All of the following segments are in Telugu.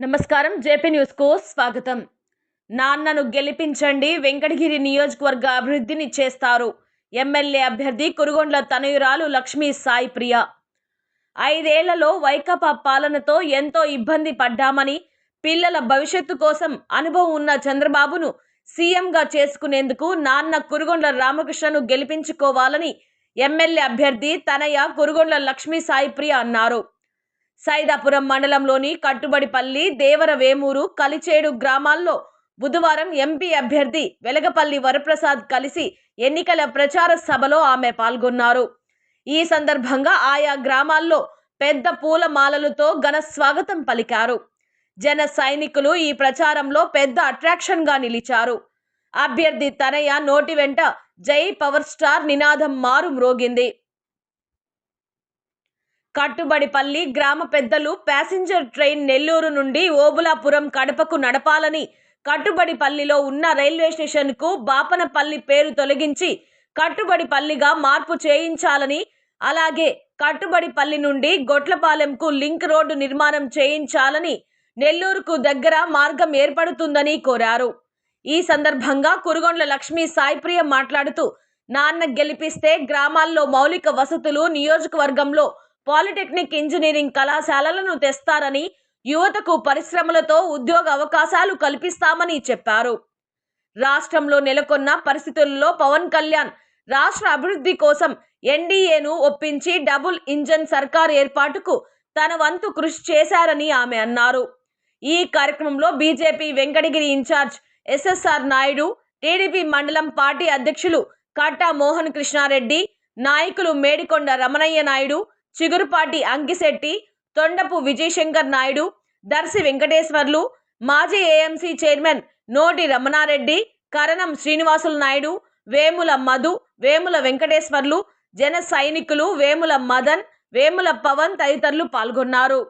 నమస్కారం జేపీ న్యూస్కు స్వాగతం. నాన్నను గెలిపించండి వెంకటగిరి నియోజకవర్గ అభివృద్ధిని చేస్తారు. ఎమ్మెల్యే అభ్యర్థి కురుగొండ్ల తనయురాలు లక్ష్మీ సాయి ప్రియ. ఐదేళ్ళలో వైకాపా పాలనతో ఎంతో ఇబ్బంది పడ్డామని పిల్లల భవిష్యత్తు కోసం అనుభవం ఉన్న చంద్రబాబును సీఎంగా చేసుకునేందుకు నాన్న కురుగొండ్ల రామకృష్ణను గెలిపించుకోవాలని ఎమ్మెల్యే అభ్యర్థి తనయ కురుగొండ్ల లక్ష్మీ సాయి ప్రియ అన్నారు. సైదాపురం మండలంలోని కట్టుబడిపల్లి దేవరవేమూరు కలిచేడు గ్రామాల్లో బుధవారం ఎంపీ అభ్యర్థి వెలగపల్లి వరప్రసాద్ కలిసి ఎన్నికల ప్రచార సభలో ఆమె పాల్గొన్నారు. ఈ సందర్భంగా ఆయా గ్రామాల్లో పెద్ద పూల మాలలతో ఘన స్వాగతం పలికారు. జన సైనికులు ఈ ప్రచారంలో పెద్ద అట్రాక్షన్గా నిలిచారు. అభ్యర్థి తనయ నోటి వెంట జై పవర్ స్టార్ నినాదం మారు మ్రోగింది కట్టుబడిపల్లి గ్రామ పెద్దలు ప్యాసింజర్ ట్రైన్ నెల్లూరు నుండి ఓబులాపురం కడపకు నడపాలని కట్టుబడిపల్లిలో ఉన్న రైల్వే స్టేషన్కు బాపనపల్లి పేరు తొలగించి కట్టుబడిపల్లిగా మార్పు చేయించాలని అలాగే కట్టుబడిపల్లి నుండి గొట్లపాలెంకు లింక్ రోడ్డు నిర్మాణం చేయించాలని నెల్లూరుకు దగ్గర మార్గం ఏర్పడుతుందని కోరారు. ఈ సందర్భంగా కురుగొండ్ల లక్ష్మీ సాయిప్రియ మాట్లాడుతూ నాన్న గెలిపిస్తే గ్రామాల్లో మౌలిక వసతులు నియోజకవర్గంలో పాలిటెక్నిక్ ఇంజనీరింగ్ కళాశాలలను తెస్తారని యువతకు పరిశ్రమలతో ఉద్యోగ అవకాశాలు కల్పిస్తామని చెప్పారు. రాష్ట్రంలో నెలకొన్న పరిస్థితుల్లో పవన్ కళ్యాణ్ రాష్ట్ర అభివృద్ధి కోసం ఎన్డీఏను ఒప్పించి డబుల్ ఇంజన్ సర్కార్ ఏర్పాటుకు తన వంతు కృషి చేశారని ఆమె అన్నారు. ఈ కార్యక్రమంలో BJP Venkatagiri incharge SSR Naidu TDP మండలం పార్టీ అధ్యక్షులు కాటా మోహన్ కృష్ణారెడ్డి నాయకులు మేడికొండ రమణయ్య నాయుడు చిగురుపాటి అంకిశెట్టి తొండపు విజయశంకర్ నాయుడు దర్శి వెంకటేశ్వర్లు మాజీ ఏఎంసీ చైర్మన్ నోటి రమణారెడ్డి కరణం శ్రీనివాసులు నాయుడు వేముల మధు వేముల వెంకటేశ్వర్లు జన సైనికులు వేముల మదన్ వేముల పవన్ తదితరులు పాల్గొన్నారు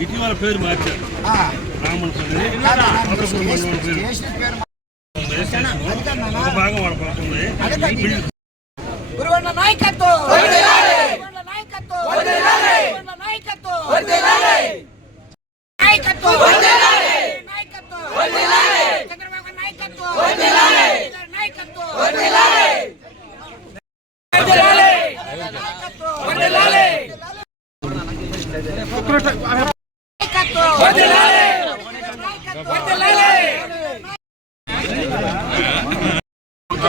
ఇటీవల పేరు మార్చారు. గురువన్న నాయకత్వం. నాయకత్వం. నాయకత్వం. నాయకత్వం. నాయకత్వం.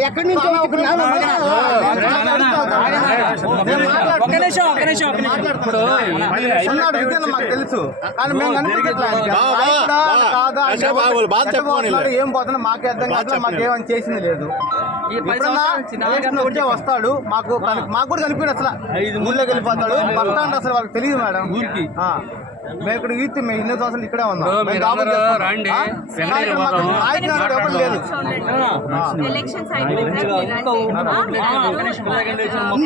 ఎక్కడి నుంచి ఒక నిమిషం ఒక నిమిషం ఒక నిమిషం ఉన్నాడు విద్యను మాకు తెలుసు కానీ మేము కనిపించట్లే ఆయనకి. ఆయనడా, కాదా, ఆయన ఎక్కడ పోతున్నాడు, ఏం పోతున్నా మాకే అర్థం కాదు మాకేమని చేసింది లేదు వచ్చే వస్తాడు మాకు మాకు కూడా కనిపించడు అసలు ఊళ్ళోకి వెళ్ళిపోతాడు స్టాండ్ అసలు వాళ్ళకి తెలియదు మేడం ఆ. మేము ఇక్కడ యూత్ మేము ఇన్ని సంవత్సరాలు ఇక్కడే ఉన్నాం. మేము. రండి. ఆ? మాకు పోదాము. నాయకుడు అంటూ ఎవరు లేదు ఎలక్షన్స్ అయిపోయిన తర్వాత మీరు రండి. ఆ, మీరు అందరూ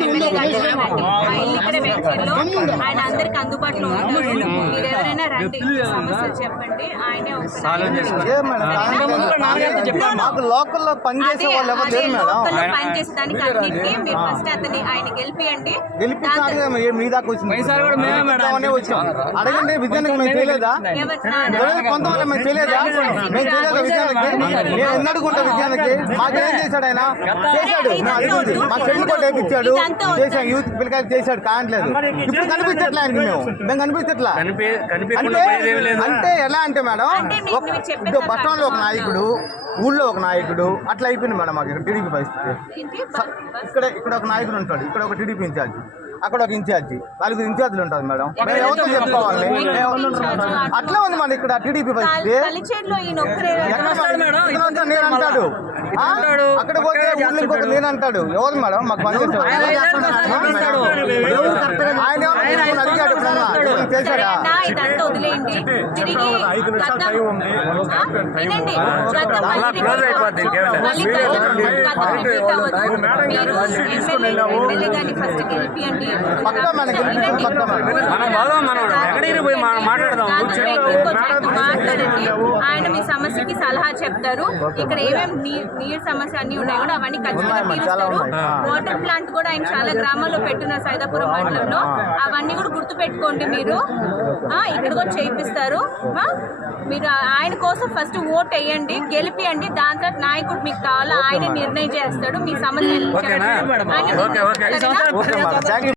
ఎమ్మెల్యే గారికి రండి. ఆ? ఇల్లు ఇక్కడ వెంచర్లో ఆయన అందరికి అందుబాటులో ఉంటారు. మీరు ఎవరైనా రండి. సమస్యలు చెప్పండి. ఆయనే ఒకసారి ఏ మేడం మాకు లోకల్లో పనిచేసే వాళ్ళు ఎవరు లేరు మేడం. మీ దాకా వచ్చింది? వచ్చాం. అడగండి విద్యానికి మేము చేయలేదా? ఎవరు- ఎవరైనా కొంతమంది మేము చేయలేదా? మేము చేయలేదా విద్యానికి నేను ఎన్ని అడుగుంటా విద్యానికి మాకేం చేశాడు ఆయన? చేశాడు. మేము అడిగింది మా చెల్లి కూడా వేపించాడు చేశాం యూత్ పిల్లకాయలు చేశాడు కావట్లేదు ఇప్పుడు కనిపించట్లే ఆయనకి మేము. మేము కనిపించట్లా. అంటే ఎలా అంటే మేడం బస్ స్టాండ్లో ఒక నాయకుడు ఊళ్ళో ఒక నాయకుడు అట్లా అయిపోయింది మేడం మాకు. ఇక్కడ టీడీపీ పరిస్థితి. ఇక్కడ ఇక్కడ ఒక నాయకుడు ఉంటాడు. ఇక్కడ ఒక టీడీపీ ఇన్ఛార్జి. అక్కడ ఒక ఇన్ఛార్జి. నలుగురు ఇన్ఛార్జీలు ఉంటారు మేడం. మేము ఎవరితో చెప్పుకోవాలి? అట్లా ఉంది మన ఇక్కడ టీడీపీ పరిస్థితి. అంటాడు, నేను అంటాడు. ఆ? అక్కడ పోతే ఊళ్ళో ఇంకొక నేను అంటాడు ఎవరు మేడం? మాకు పని? ఆయన అడిగాడు చేశాడా పక్కా పక్కా. మనం మనం ఎక్కడికి పోయి మాట్లాడదాం. ఆయన మీ సమస్యకి సలహా చెప్తారు. ఇక్కడ ఏమేమి నీరు సమస్య అన్ని ఉన్నాయి కూడా అవన్నీ ఖచ్చితంగా తీరుస్తారు. వాటర్ ప్లాంట్ కూడా ఆయన చాలా గ్రామాల్లో పెట్టున్నారు సైదాపురం మండలంలో. అవన్నీ కూడా గుర్తు పెట్టుకోండి మీరు. ఆ, ఇక్కడ కూడా చేయిస్తారు? మీరు ఆయన కోసం ఫస్ట్ ఓట్ వేయండి గెలిపియండి. దాని తర్వాత నాయకుడు మీకు కావాలా ఆయన నిర్ణయం చేస్తాడు. మీ సమస్య